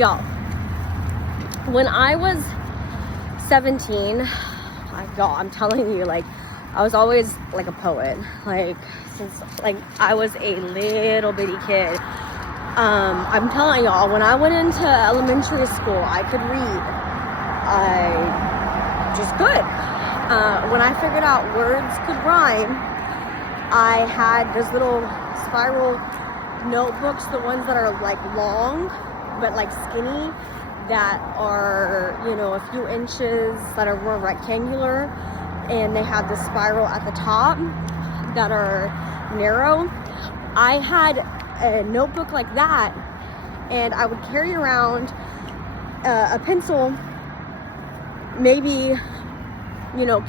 y'all, when I was 17, I'm telling you, like, I was always like a poet, like since like I was a little bitty kid. I'm telling y'all, when I went into elementary school, I could read. I just could. When I figured out words could rhyme, I had those little spiral notebooks, the ones that are like long but like skinny, that are, you know, a few inches, that are more rectangular, and they have the spiral at the top that are narrow. I had a notebook like that, and I would carry around a pencil, maybe, you know,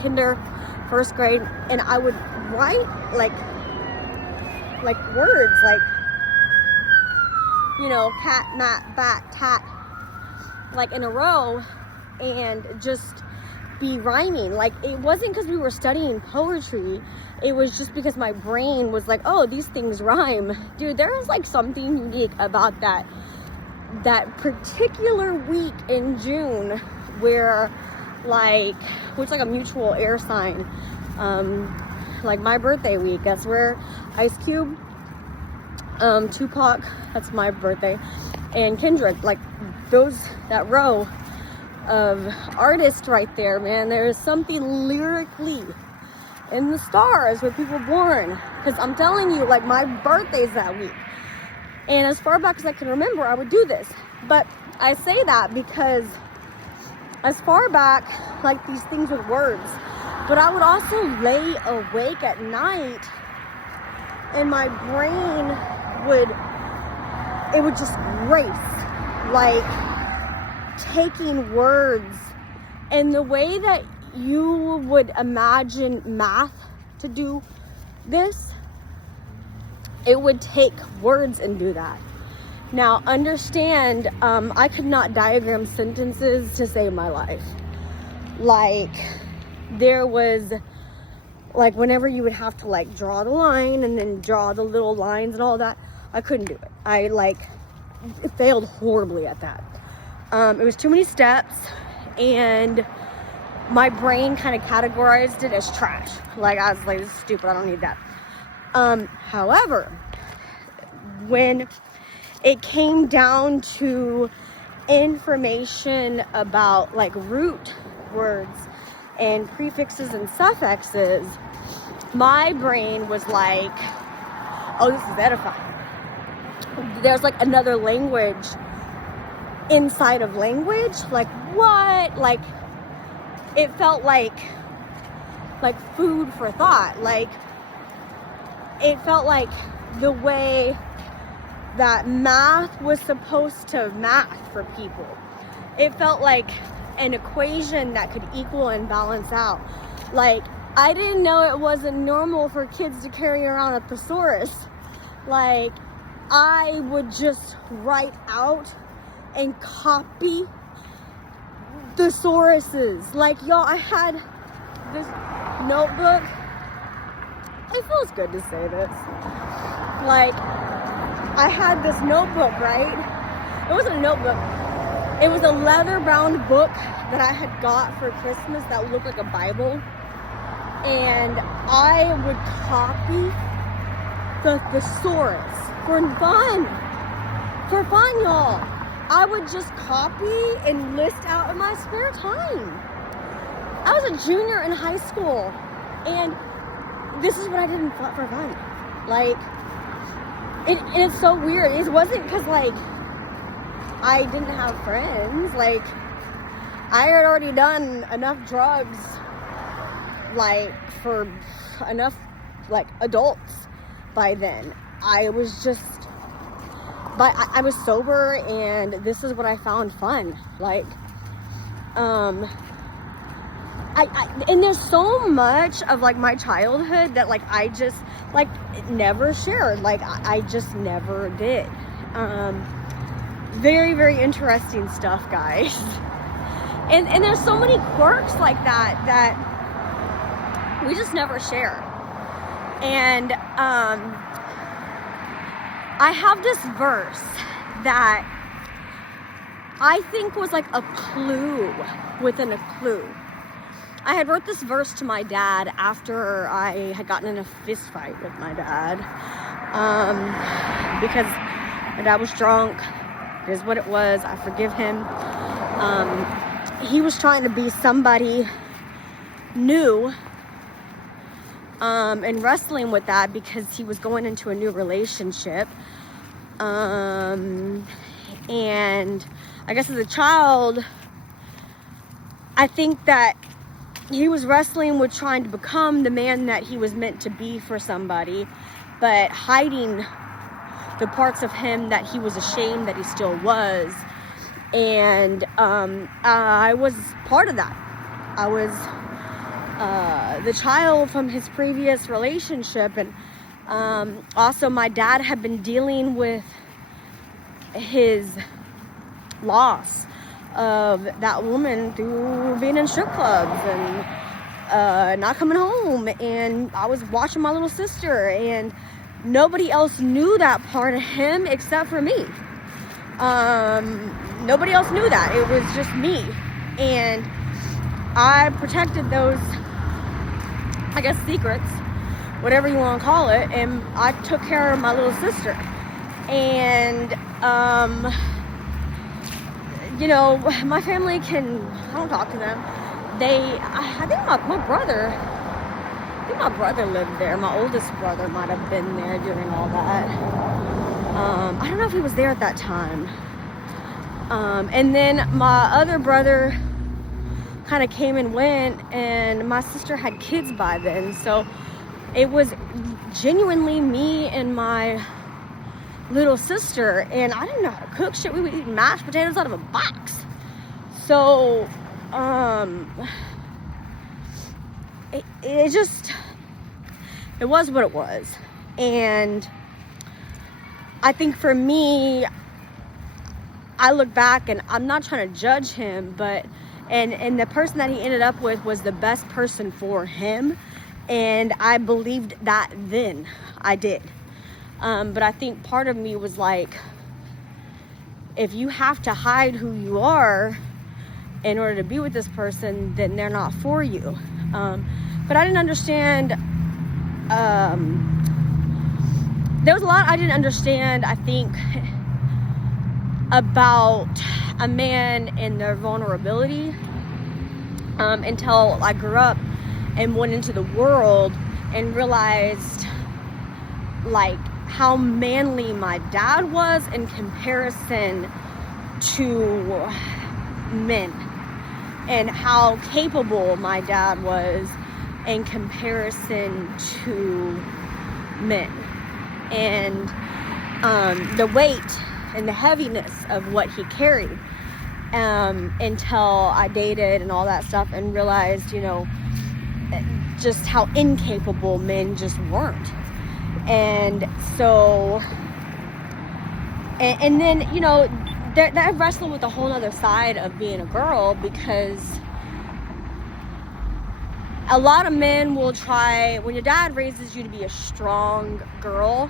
first grade, and I would write like words, like, you know, cat, mat, bat, tat, like in a row, and just be rhyming. Like, it wasn't because we were studying poetry, it was just because my brain was like, oh, these things rhyme. Dude, there was like something unique about that particular week in June, where like, which like a mutual air sign, like my birthday week, that's where Ice Cube, Tupac, that's my birthday, and Kendrick, like that row of artists right there, man. There's something lyrically in the stars where people born, because I'm telling you, like, my birthday's that week, and as far back as I can remember, I would do this. But I say that because as far back, like, these things with words, but I would also lay awake at night, and my brain would just race, like taking words, and the way that you would imagine math to do this, it would take words and do that. Now, understand, I could not diagram sentences to save my life. Like, there was, like, whenever you would have to, like, draw the line and then draw the little lines and all that, I couldn't do it. I, like, failed horribly at that. It was too many steps, and my brain kind of categorized it as trash. Like, I was like, this is stupid, I don't need that. However, when it came down to information about like root words and prefixes and suffixes, my brain was like, oh, this is edifying. There's like another language inside of language. Like, what? Like, it felt like food for thought. Like, it felt like the way that math was supposed to math for people. It felt like an equation that could equal and balance out. Like, I didn't know it wasn't normal for kids to carry around a thesaurus. Like, I would just write out and copy thesauruses. Like, y'all, I had this notebook. It feels good to say this. Like, I had this notebook, right? It wasn't a notebook. It was a leather-bound book that I had got for Christmas that looked like a Bible. And I would copy the thesaurus for fun. For fun, y'all. I would just copy and list out in my spare time. I was a junior in high school, and this is what I did for fun. Like, it's so weird. It wasn't because, like, I didn't have friends. Like, I had already done enough drugs, like, for enough, like, adults by then. I was just, but I was sober, and this is what I found fun. Like, and there's so much of, like, my childhood that, like, I just, like, never shared. Like, I just never did. Very, very interesting stuff, guys. And there's so many quirks like that we just never share. And I have this verse that I think was like a clue within a clue. I had wrote this verse to my dad after I had gotten in a fist fight with my dad, because my dad was drunk. It is what it was. I forgive him. He was trying to be somebody new, and wrestling with that because he was going into a new relationship. And I guess as a child, I think that he was wrestling with trying to become the man that he was meant to be for somebody, but hiding the parts of him that he was ashamed that he still was. And I was part of that. I was the child from his previous relationship. And also my dad had been dealing with his loss of that woman through being in strip clubs and not coming home. And I was watching my little sister, and nobody else knew that part of him except for me. Nobody else knew that. It was just me. And I protected those, I guess, secrets, whatever you want to call it. And I took care of my little sister. And, you know, my family I don't talk to them. I think my brother lived there. My oldest brother might have been there during all that. I don't know if he was there at that time. And then my other brother kind of came and went, and my sister had kids by then. So it was genuinely me and my little sister, and I didn't know how to cook shit. We would eat mashed potatoes out of a box. So it was what it was. And I think for me, I look back and I'm not trying to judge him, but and the person that he ended up with was the best person for him, and I believed that then. I did. But I think part of me was like, if you have to hide who you are in order to be with this person, then they're not for you. But I didn't understand. There was a lot I didn't understand, I think, about a man and their vulnerability, until I grew up and went into the world and realized, like, how manly my dad was in comparison to men, and how capable my dad was in comparison to men, and the weight and the heaviness of what he carried, until I dated and all that stuff and realized, you know, just how incapable men just weren't. And so, and then, you know, that wrestling with a whole other side of being a girl, because a lot of men will try, when your dad raises you to be a strong girl,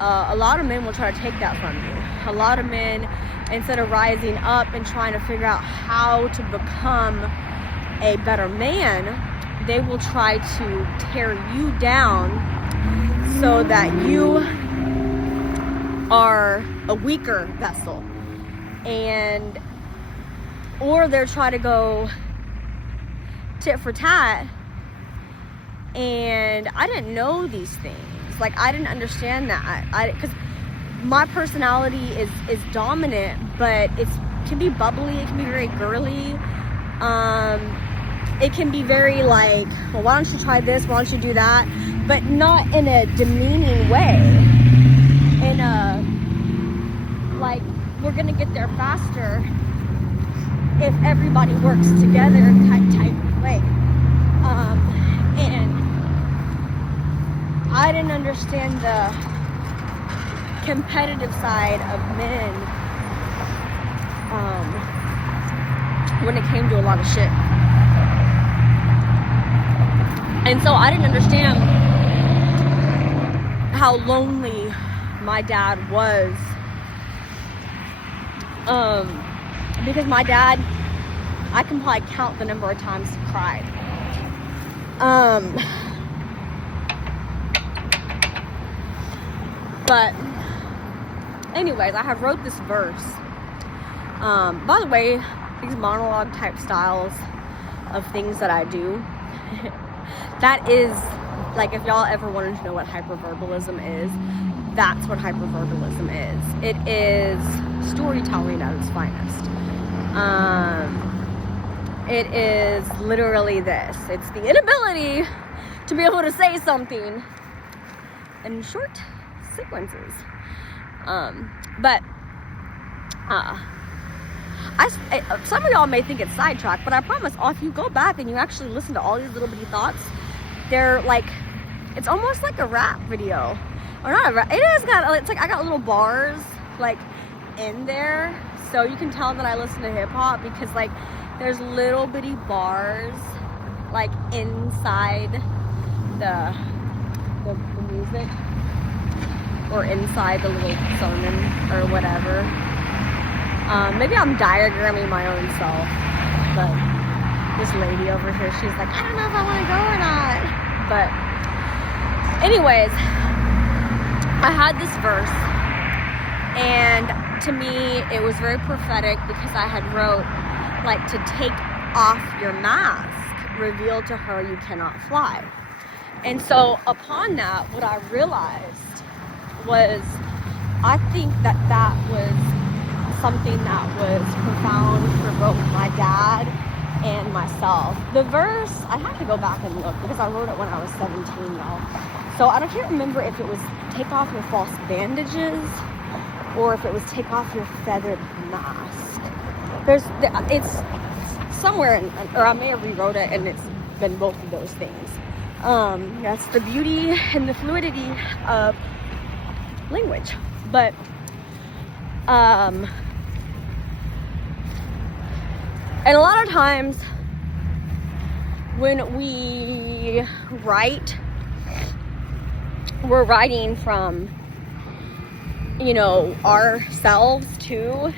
a lot of men will try to take that from you. A lot of men, instead of rising up and trying to figure out how to become a better man, they will try to tear you down so that you are a weaker vessel. And or they're trying to go tit for tat. And I didn't know these things. Like, I didn't understand that. Because my personality is dominant, but it can be bubbly, it can be very girly. It can be very like, well, why don't you try this, why don't you do that? But not in a demeaning way. In a, like, we're gonna get there faster if everybody works together type of way. And I didn't understand the competitive side of men when it came to a lot of shit. And so I didn't understand how lonely my dad was. because my dad, I can probably count the number of times he cried. But anyways, I have wrote this verse. By the way, these monologue type styles of things that I do, that is, like, if y'all ever wanted to know what hyperverbalism is, that's what hyperverbalism is. It is storytelling at its finest. It is literally this. It's the inability to be able to say something in short sequences. Some of y'all may think it's sidetracked, but I promise, if you go back and you actually listen to all these little bitty thoughts, they're like, it's almost like a rap video. Or not a rap, it's like I got little bars like in there, so you can tell that I listen to hip hop, because like there's little bitty bars like inside the music, or inside the little sermon or whatever. Maybe I'm diagramming my own self, but this lady over here, she's like, I don't know if I want to go or not. But anyways, I had this verse, and to me it was very prophetic, because I had wrote, like, to take off your mask, reveal to her you cannot fly. And so upon that, what I realized was, I think that was something that was profound for both my dad and myself. The verse, I have to go back and look, because I wrote it when I was 17, y'all. So I can't remember if it was take off your false bandages, or if it was take off your feathered mask. It's somewhere, or I may have rewrote it, and it's been both of those things. That's the beauty and the fluidity of language. But and a lot of times when we write, we're writing from, ourselves too,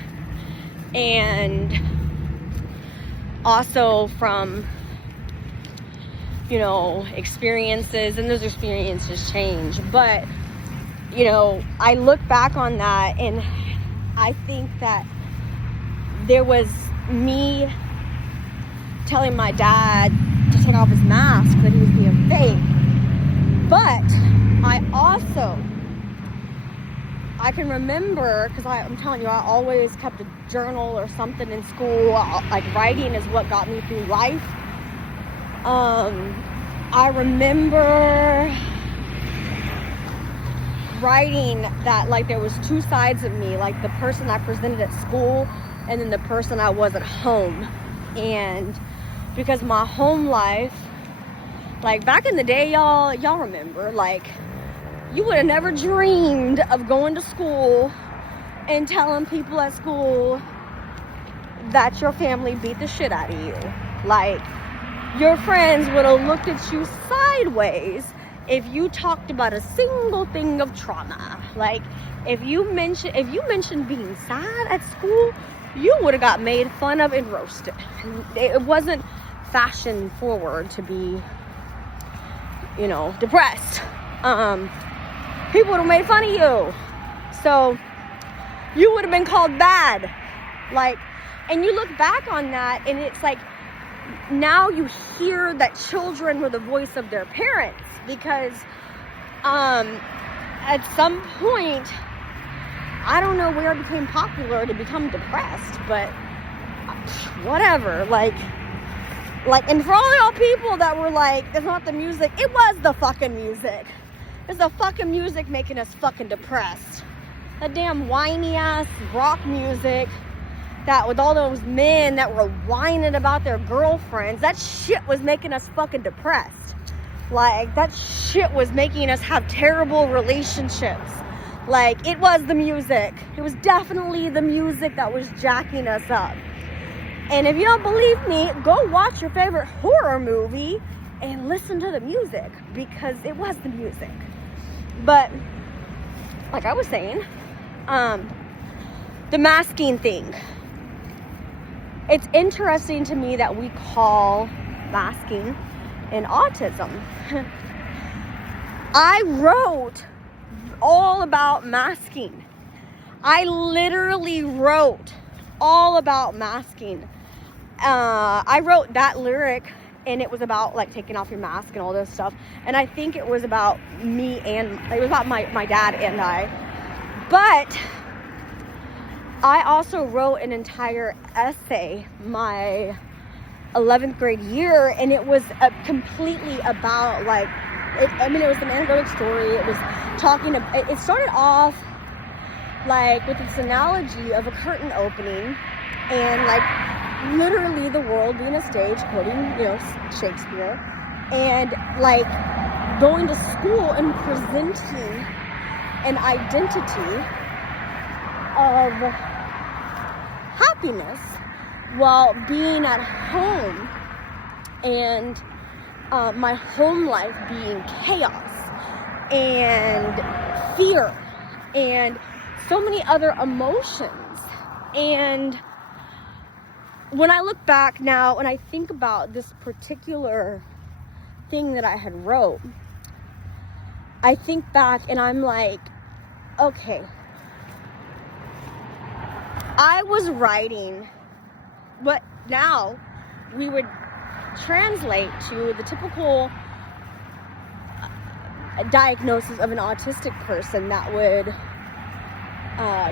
and also from, experiences, and those experiences change. But, I look back on that, and I think that there was me telling my dad to take off his mask, that he was being fake. But I can remember, because I'm telling you, I always kept a journal or something in school. Like, writing is what got me through life. I remember writing that, like, there was two sides of me, like the person I presented at school, and then the person I was at home. And because my home life, like back in the day, y'all remember, like, you would have never dreamed of going to school and telling people at school that your family beat the shit out of you. Like, your friends would have looked at you sideways if you talked about a single thing of trauma. Like, if you mentioned being sad at school, you would have got made fun of and roasted. It wasn't fashion forward to be, depressed. People would have made fun of you. So you would have been called bad. Like, and you look back on that, and it's like, now you hear that children were the voice of their parents, because at some point, I don't know where it became popular to become depressed, but whatever. Like, and for all y'all people that were like, it's not the music, it was the fucking music. It's the fucking music making us fucking depressed. That damn whiny ass rock music, that with all those men that were whining about their girlfriends, that shit was making us fucking depressed. Like, that shit was making us have terrible relationships. Like, it was the music. It was definitely the music that was jacking us up. And if you don't believe me, go watch your favorite horror movie and listen to the music, because it was the music. But like I was saying, the masking thing. it's interesting to me that we call masking and autism. I wrote all about masking. I literally wrote all about masking. I wrote that lyric, and it was about like taking off your mask and all this stuff. And I think it was about me, and it was about my dad and I. But I also wrote an entire essay my 11th grade year, and it was completely about like, it was an anecdotal story. It was talking about, it started off like with this analogy of a curtain opening and like literally the world being a stage, quoting, Shakespeare, and like going to school and presenting an identity of happiness while being at home, and my home life being chaos and fear and so many other emotions. And when I look back now and I think about this particular thing that I had wrote, I think back and I'm like, okay, I was writing what now we would translate to the typical diagnosis of an autistic person that would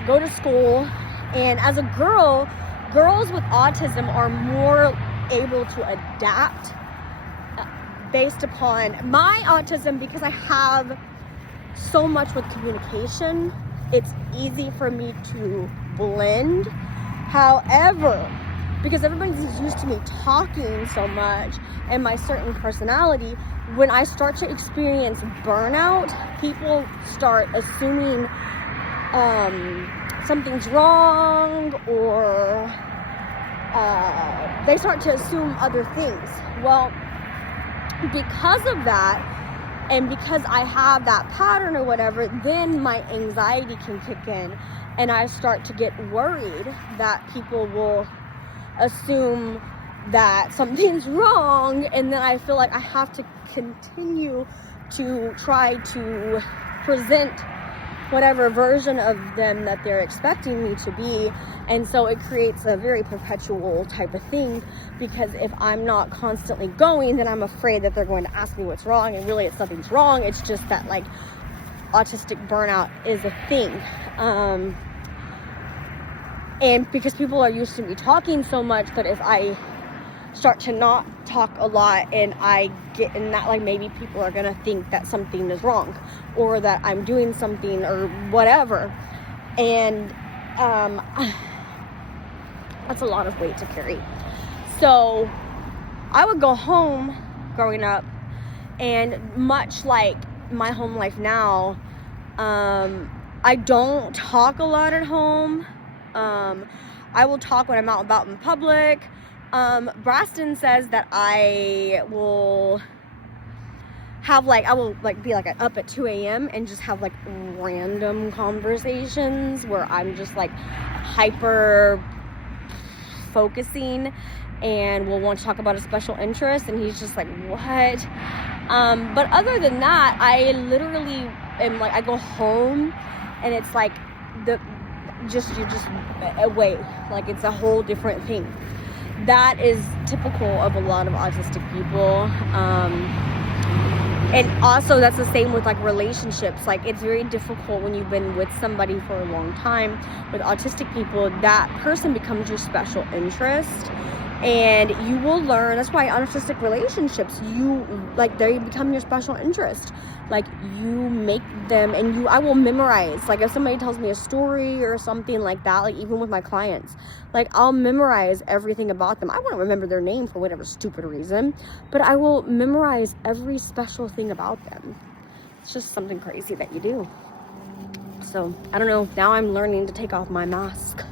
go to school. And as a girl, girls with autism are more able to adapt based upon my autism, because I have so much with communication. It's easy for me to blend. However, because everybody's used to me talking so much and my certain personality, when I start to experience burnout, people start assuming something's wrong, or they start to assume other things. Well, because of that, and because I have that pattern or whatever, then my anxiety can kick in, and I start to get worried that people will assume that something's wrong, and then I feel like I have to continue to try to present whatever version of them that they're expecting me to be. And so it creates a very perpetual type of thing, because if I'm not constantly going, then I'm afraid that they're going to ask me what's wrong, and really it's nothing's wrong. It's just that like autistic burnout is a thing. And because people are used to me talking so much, that if I start to not talk a lot and I get in that, like, maybe people are gonna think that something is wrong, or that I'm doing something or whatever. And that's a lot of weight to carry. So I would go home growing up, and much like my home life now, I don't talk a lot at home. I will talk when I'm out and about in public. Braston says that I will have I will be up at 2 a.m. and just have random conversations where I'm just hyper focusing, and will want to talk about a special interest, and he's just like, what? But other than that, I literally am I go home and it's you're just away. It's a whole different thing. That is typical of a lot of autistic people. And also that's the same with relationships. It's very difficult when you've been with somebody for a long time. With autistic people, that person becomes your special interest, and you will learn. That's why autistic relationships, they become your special interest. You make them, and I will memorize. If somebody tells me a story or something like that, even with my clients, I'll memorize everything about them. I won't remember their name for whatever stupid reason, but I will memorize every special thing about them. It's just something crazy that you do. So, I don't know. Now I'm learning to take off my mask.